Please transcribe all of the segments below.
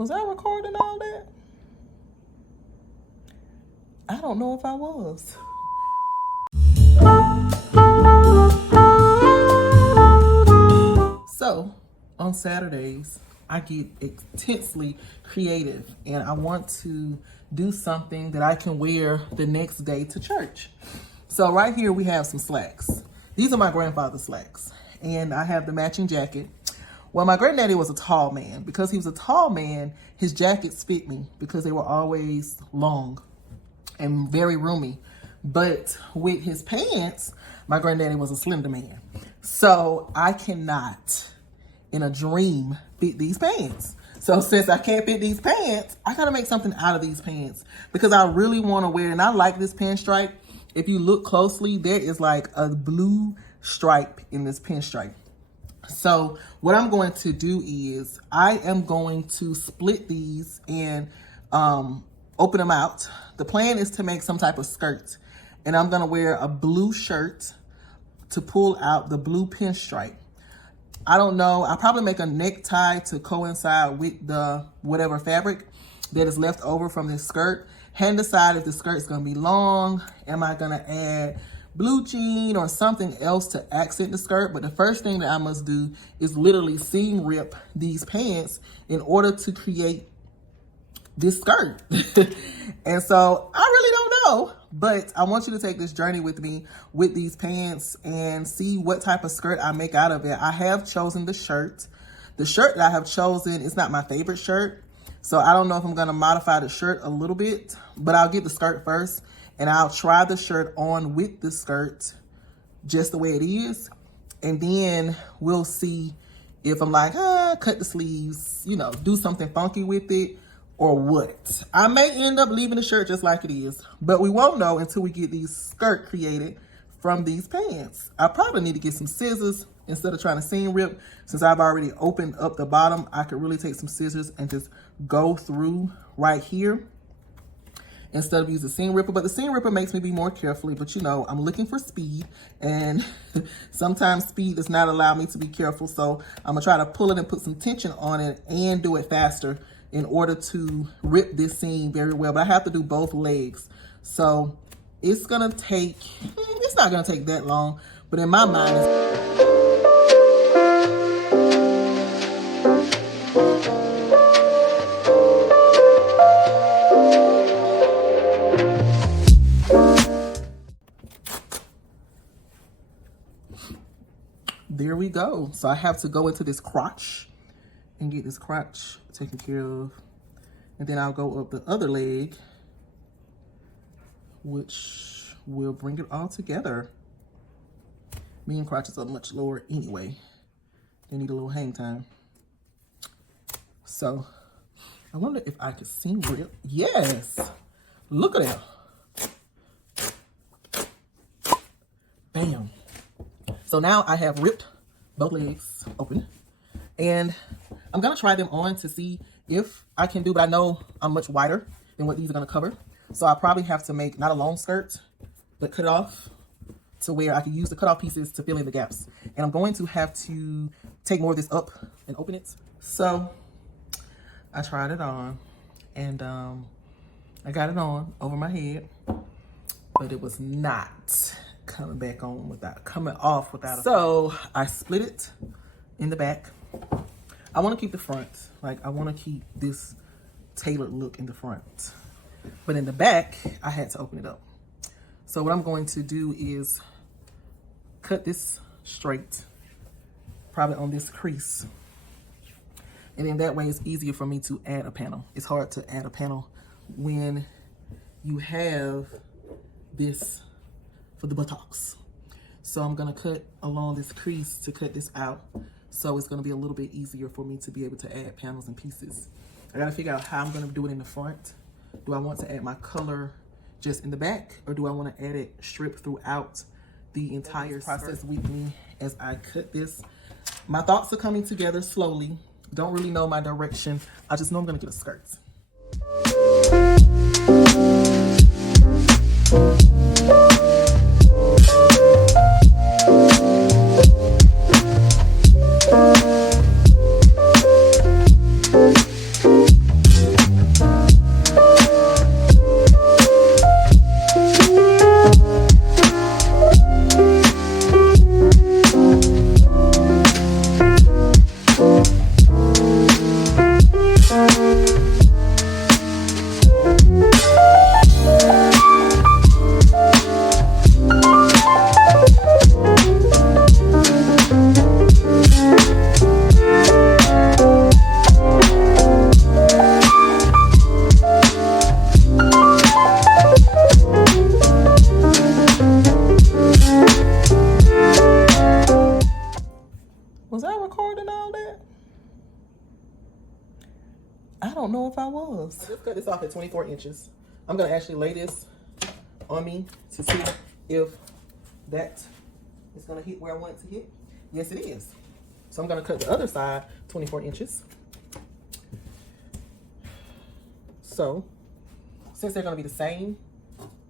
Was I recording all that? I don't know if I was. So, on Saturdays, I get intensely creative and I want to do something that I can wear the next day to church. So right here we have some slacks. These are my grandfather's slacks and I have the matching jacket. Well, my granddaddy was a tall man. Because he was a tall man, his jackets fit me because they were always long and very roomy. But with his pants, my granddaddy was a slender man. So I cannot, in a dream, fit these pants. So since I can't fit these pants, I gotta make something out of these pants because I really wanna wear it. And I like this pinstripe. If you look closely, there is like a blue stripe in this pinstripe. So what I'm going to do is I am going to split these and open them out. The plan is to make some type of skirt. And I'm gonna wear a blue shirt to pull out the blue pinstripe. I don't know, I'll probably make a necktie to coincide with the whatever fabric that is left over from this skirt. And decide if the skirt is gonna be long. Am I gonna add blue jean or something else to accent the skirt? But the first thing that I must do is literally seam rip these pants in order to create this skirt. And so I really don't know, but I want you to take this journey with me with these pants and see what type of skirt I make out of it. I have chosen the shirt. The shirt that I have chosen is not my favorite shirt. So I don't know if I'm gonna modify the shirt a little bit, but I'll get the skirt first and I'll try the shirt on with the skirt just the way it is. And then we'll see if I'm like, cut the sleeves, you know, do something funky with it or what. I may end up leaving the shirt just like it is, but we won't know until we get these skirt created from these pants. I probably need to get some scissors instead of trying to seam rip. Since I've already opened up the bottom, I could really take some scissors and just go through right here instead of using the seam ripper. But the seam ripper makes me be more carefully, but you know, I'm looking for speed and sometimes speed does not allow me to be careful. So I'm gonna try to pull it and put some tension on it and do it faster in order to rip this seam very well. But I have to do both legs. So it's gonna take, it's not gonna take that long, but in my mind, there we go. So I have to go into this crotch and get this crotch taken care of. And then I'll go up the other leg, which will bring it all together. Me and crotches are much lower anyway. They need a little hang time. So I wonder if I could seam rip. Yes, look at that. Bam. So now I have ripped both legs open and I'm gonna try them on to see if I can do, but I know I'm much wider than what these are gonna cover. So I probably have to make not a long skirt, but cut it off to where I can use the cut off pieces to fill in the gaps. And I'm going to have to take more of this up and open it. So I tried it on and I got it on over my head, but it was not coming off without a... So I split it in the back. I want to keep the front, like I want to keep this tailored look in the front, but in the back I had to open it up. So what I'm going to do is cut this straight, probably on this crease, and then that way it's easier for me to add a panel. It's hard to add a panel when you have this for the buttocks. So I'm gonna cut along this crease to cut this out. So it's gonna be a little bit easier for me to be able to add panels and pieces. I gotta figure out how I'm gonna do it in the front. Do I want to add my color just in the back, or do I wanna add it stripped throughout the entire process with me as I cut this? My thoughts are coming together slowly. Don't really know my direction. I just know I'm gonna get a skirt. I don't know if I was. I just cut this off at 24 inches. I'm gonna actually lay this on me to see if that is gonna hit where I want it to hit. Yes, it is. So I'm gonna cut the other side 24 inches. So since they're gonna be the same,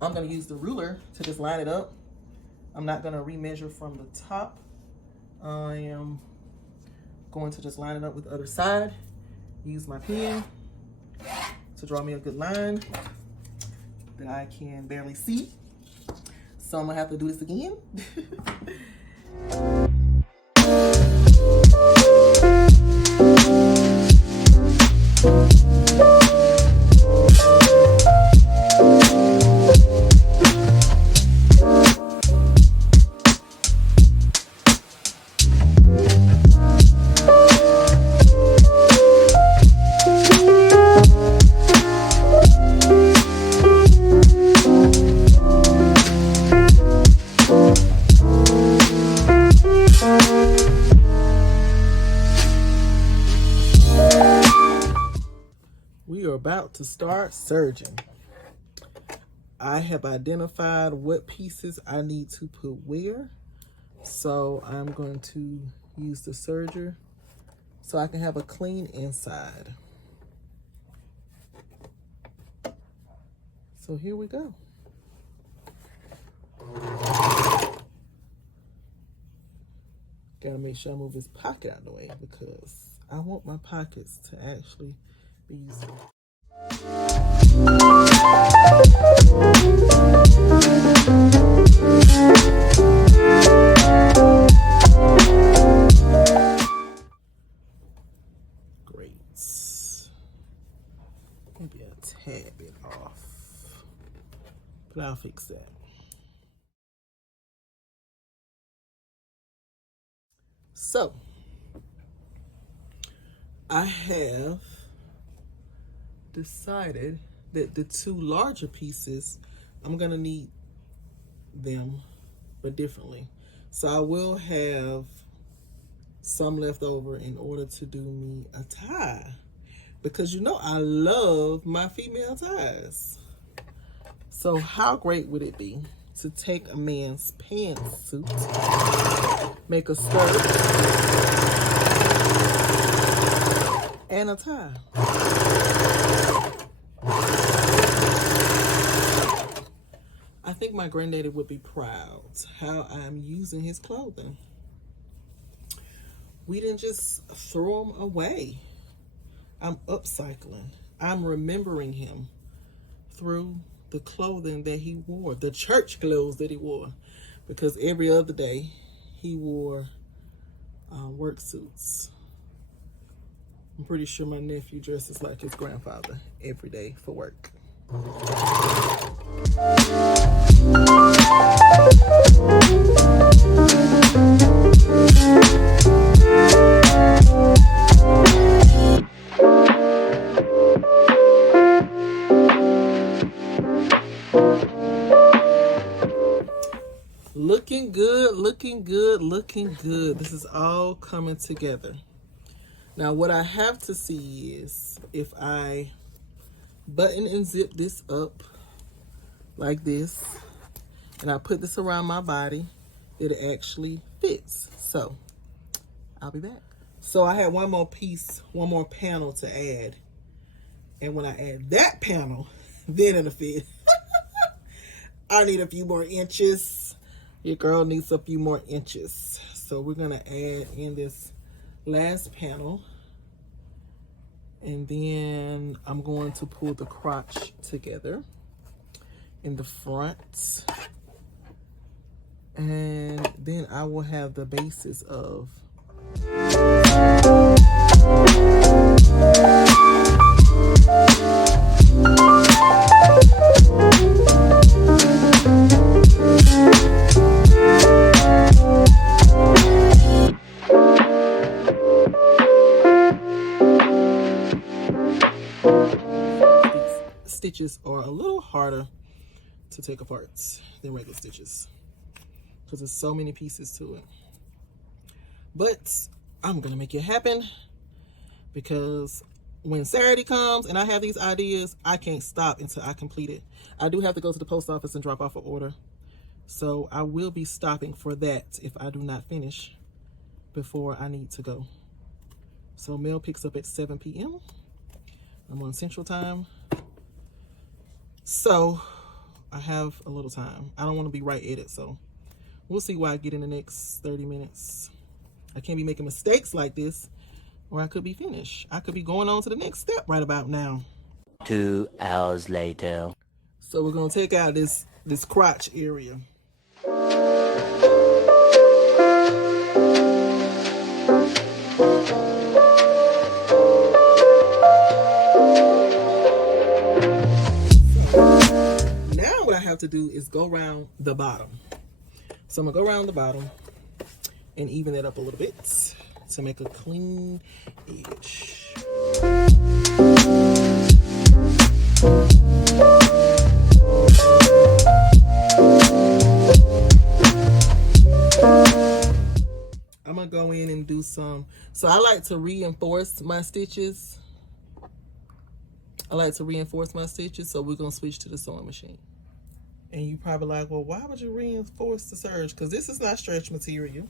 I'm gonna use the ruler to just line it up. I'm not gonna remeasure from the top. I am going to just line it up with the other side. Use my pen to draw me a good line that I can barely see. So I'm gonna have to do this again. We are about to start serging. I have identified what pieces I need to put where. So I'm going to use the serger so I can have a clean inside. So here we go. Gotta make sure I move this pocket out of the way because I want my pockets to actually be useful. Great. Maybe a tad bit off, but I'll fix that. So, I have decided that the two larger pieces, I'm gonna need them, but differently. So I will have some left over in order to do me a tie, because you know I love my female ties. So how great would it be to take a man's pantsuit, make a skirt, and a tie. I think my granddaddy would be proud how I'm using his clothing. We didn't just throw them away. I'm upcycling. I'm remembering him through the clothing that he wore, the church clothes that he wore, because every other day he wore work suits. I'm pretty sure my nephew dresses like his grandfather every day for work. Looking good, looking good, looking good. This is all coming together. Now what I have to see is if I button and zip this up like this, and I put this around my body, it actually fits. So I'll be back. So I had one more piece, one more panel to add. And when I add that panel, then it'll fit. I need a few more inches. Your girl needs a few more inches. So we're gonna add in this last panel. And then I'm going to pull the crotch together in the front. And then I will have the basis of stitches are a little harder to take apart than regular stitches because there's so many pieces to it. But I'm gonna make it happen because when Saturday comes and I have these ideas, I can't stop until I complete it. I do have to go to the post office and drop off an order. So I will be stopping for that if I do not finish before I need to go. So mail picks up at 7 p.m. I'm on Central Time. So I have a little time. I don't want to be right at it, so we'll see what I get in the next 30 minutes. I can't be making mistakes like this, or I could be finished. I could be going on to the next step right about now. 2 hours later. So we're gonna take out this crotch area. Now what I have to do is go around the bottom. So I'm gonna go around the bottom and even it up a little bit to make a clean edge. I'm gonna go in and do some, so I like to reinforce my stitches. So we're gonna switch to the sewing machine. And you probably like, well, why would you reinforce the serge? Because this is not stretch material.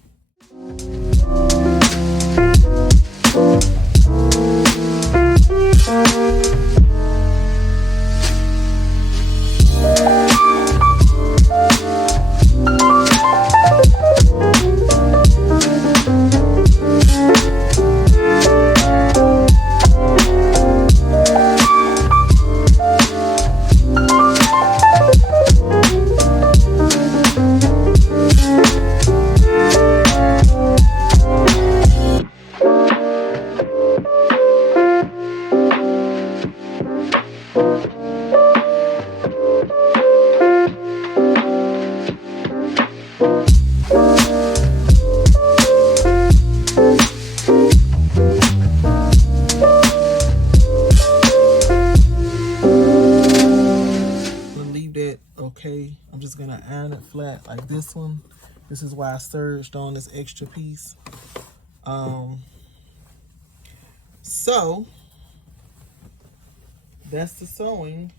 Okay, I'm just gonna iron it flat like this one. This is why I serged on this extra piece. So that's the sewing.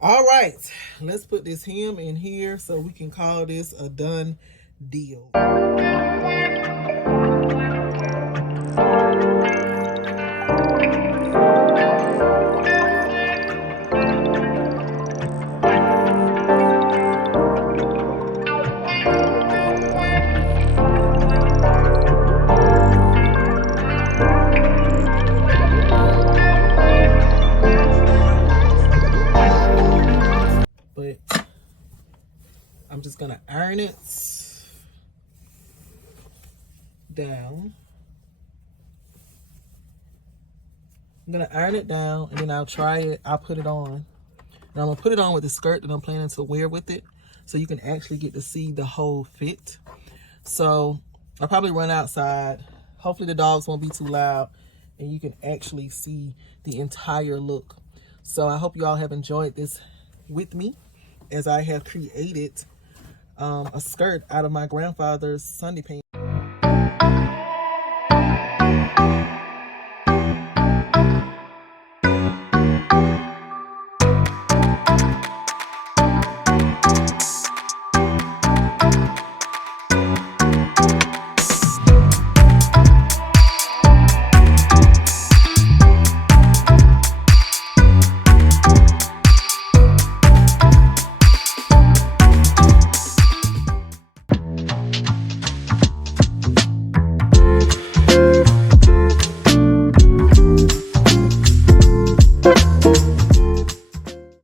All right, let's put this hem in here so we can call this a done deal. I'm just gonna iron it down. I'm gonna iron it down and then I'll try it. I'll put it on. And I'm gonna put it on with the skirt that I'm planning to wear with it, so you can actually get to see the whole fit. So I'll probably run outside. Hopefully the dogs won't be too loud and you can actually see the entire look. So I hope you all have enjoyed this with me as I have created a skirt out of my grandfather's Sunday pants.